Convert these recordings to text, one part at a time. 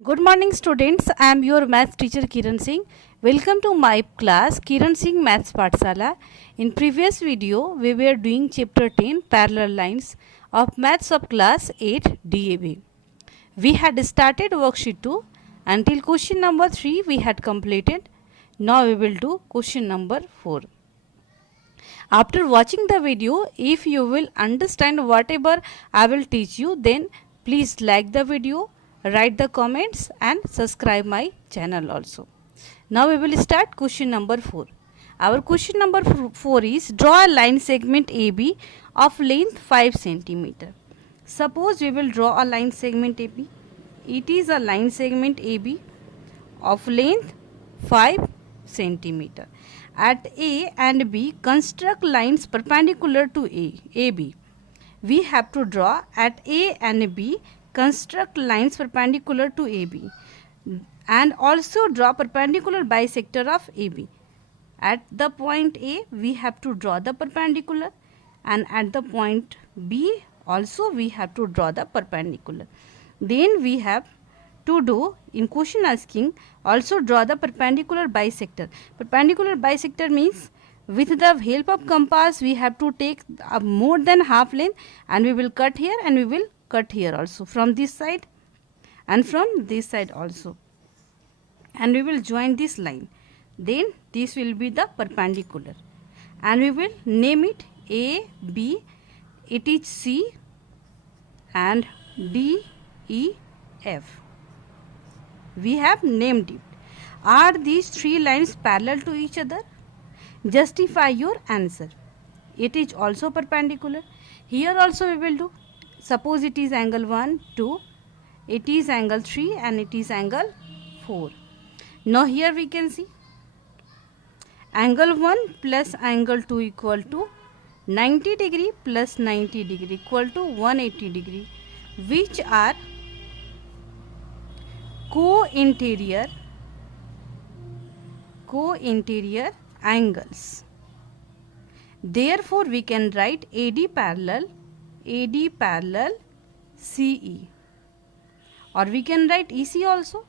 Good morning students, I am your maths teacher Kiran Singh. Welcome to my class Kiran Singh Maths Pathsala. In previous video, we were doing chapter 10 parallel lines of maths of class 8 DAB. We had started worksheet 2 until question number 3 we had completed. Now we will do question number 4. After watching the video, if you will understand whatever I will teach you, then please like the video, write the comments and subscribe my channel also. Now we will start question number 4. Our question number 4 is draw a line segment AB of length 5 cm. Suppose we will draw a line segment AB. It is a line segment AB of length 5 cm. At A and B, construct lines perpendicular to AB. We have to draw at A and B, construct lines perpendicular to AB and also draw perpendicular bisector of AB. At the point A, we have to draw the perpendicular, and at the point B also we have to draw the perpendicular. Then we have to do in question asking also draw the perpendicular bisector. Perpendicular bisector means with the help of compass we have to take more than half length, and we will cut here and we will cut here also from this side and from this side also, and we will join this line. Then this will be the perpendicular and we will name it A, B, it is C and D, E, F. We have named it. Are these three lines parallel to each other? Justify your answer. It is also perpendicular. Here also we will do. Suppose it is angle 1, 2, it is angle 3 and it is angle 4. Now here we can see angle 1 plus angle 2 equal to 90 degree plus 90 degree equal to 180 degree, which are co-interior angles. Therefore we can write AD parallel CE, or we can write EC also.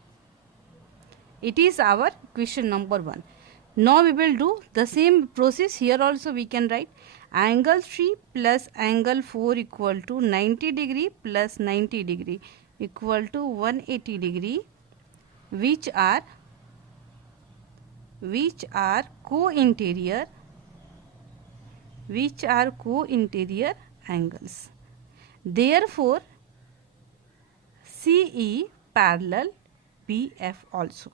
It is our question number 1. Now we will do the same process. Here also we can write angle 3 plus angle 4 equal to 90 degree plus 90 degree equal to 180 degree, which are co-interior angles. Therefore CE parallel BF also.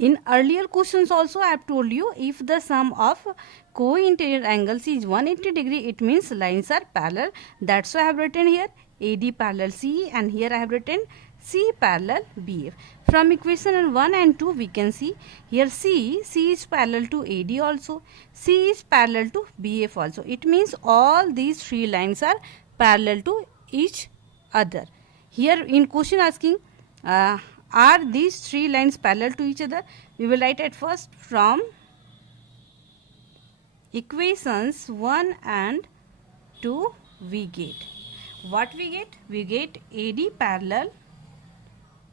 In earlier questions also I have told you, if the sum of co-interior angles is 180 degree, it means lines are parallel. That's why I have written here AD parallel CE, and here I have written C parallel BF. From equation 1 and 2 we can see here C is parallel to AD also, C is parallel to BF also. It means all these three lines are parallel to each other. Here in question asking are these three lines parallel to each other? We will write at first from equations 1 and 2 we get. What we get? We get AD parallel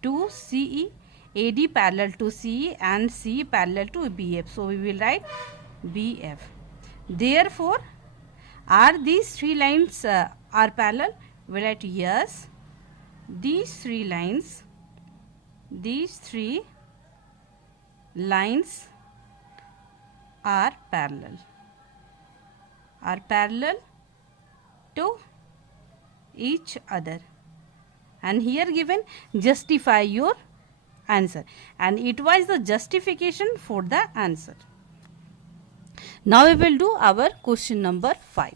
to CE, AD parallel to CE and C parallel to BF. So we will write BF. Therefore, are these three lines are parallel? We will write yes. These three lines are parallel to each other, and here given justify your answer, and it was the justification for the answer. Now we will do our question number 5.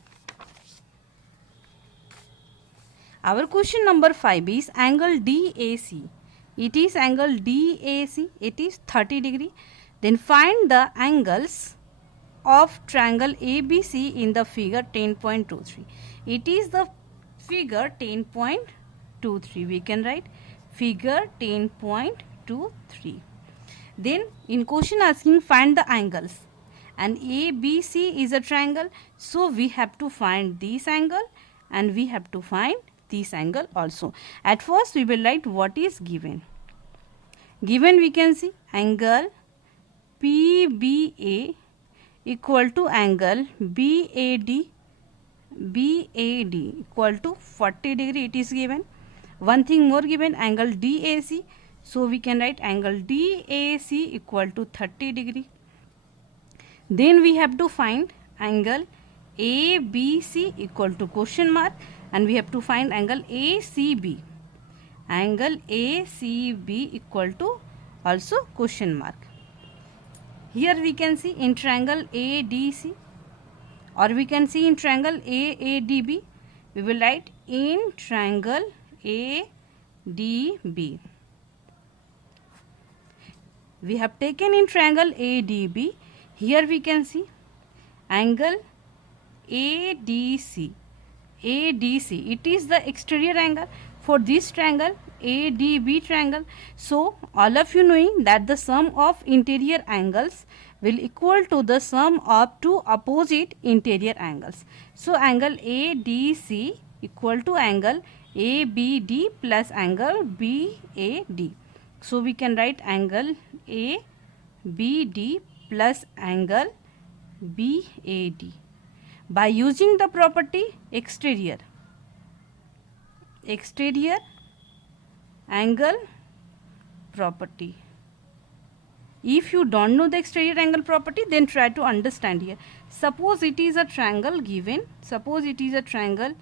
Our question number 5 is angle DAC. It is angle DAC, it is 30 degree. Then find the angles of triangle ABC in the figure 10.23. It is the figure 10.23. We can write figure 10.23. Then in question asking find the angles, and ABC is a triangle, so we have to find this angle and we have to find this angle also. At first we will write what is given. Given we can see angle PBA equal to angle BAD equal to 40 degree, it is given. One thing more given, angle DAC. So we can write angle DAC equal to 30 degree. Then we have to find angle ABC equal to question mark, and we have to find angle ACB. Angle ACB equal to also question mark. Here we can see in triangle ADC, or we can see in triangle AADB. We will write in triangle ADB. We have taken in triangle ADB. Here we can see angle ADC. ADC, it is the exterior angle for this triangle, ADB triangle. So all of you knowing that the sum of interior angles will equal to the sum of two opposite interior angles. So angle ADC equal to angle ABD plus angle BAD. So we can write angle ABD plus angle BAD by using the property exterior angle property. If you don't know the exterior angle property, then try to understand here. Suppose it is a triangle given, suppose it is a triangle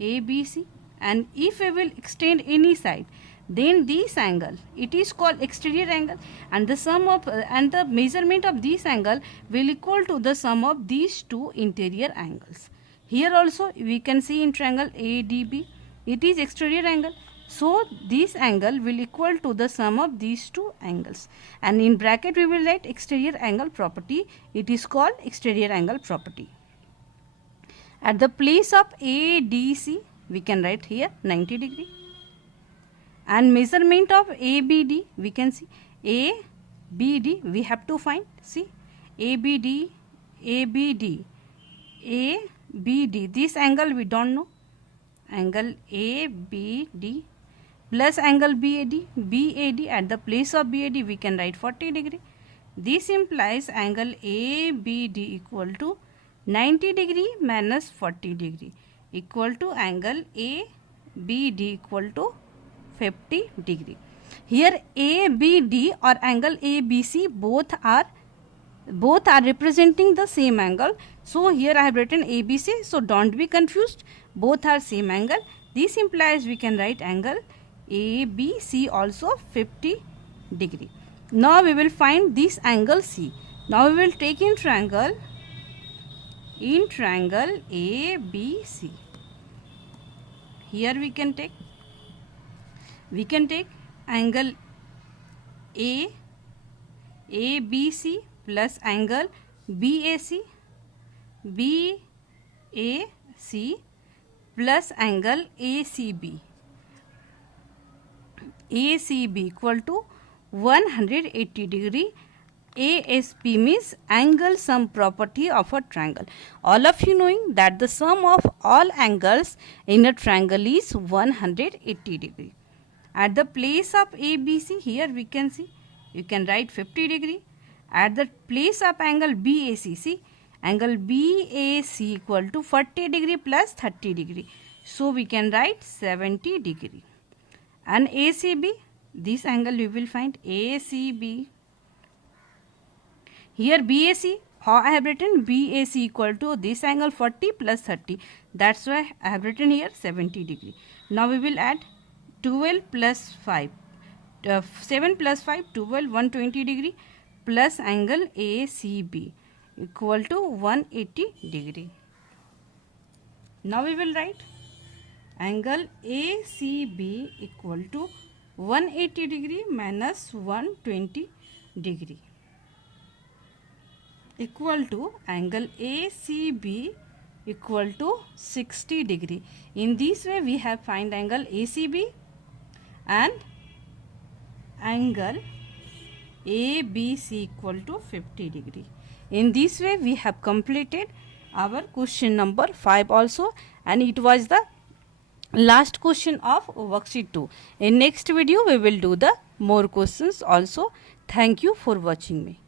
ABC, and if we will extend any side, then this angle, it is called exterior angle, and the sum of and the measurement of this angle will equal to the sum of these two interior angles. Here also we can see in triangle ADB, it is exterior angle. So this angle will equal to the sum of these two angles, and in bracket we will write exterior angle property. It is called exterior angle property. At the place of ADC we can write here 90 degree, and measurement of ABD we can see ABD we have to find. See ABD, this angle we don't know, angle ABD plus angle BAD, at the place of BAD we can write 40 degree. This implies angle ABD equal to 90 degree minus 40 degree equal to angle ABD equal to 50 degree. Here ABD or angle ABC both are representing the same angle. So here I have written ABC, so don't be confused, both are same angle. This implies we can write angle ABC also 50 degree. Now we will find this angle C. Now we will take in triangle ABC. Here we can take angle ABC plus angle BAC plus angle ACB equal to 180 degree. ASP means angle sum property of a triangle. All of you knowing that the sum of all angles in a triangle is 180 degree. At the place of ABC, here we can see, you can write 50 degree. At the place of angle BAC, see, angle BAC equal to 40 degree plus 30 degree. So we can write 70 degree. And ACB, this angle we will find ACB. Here BAC, how I have written BAC equal to this angle 40 plus 30. That's why I have written here 70 degree. Now we will add 12 plus 5. 7 plus 5, 12, 120 degree plus angle ACB equal to 180 degree. Now we will write angle ACB equal to 180 degree minus 120 degree equal to angle ACB equal to 60 degree. In this way we have find angle ACB and angle ABC equal to 50 degree. In this way we have completed our question number 5 also, and it was the last question of worksheet 2. In next video we will do the more questions also. Thank you for watching me.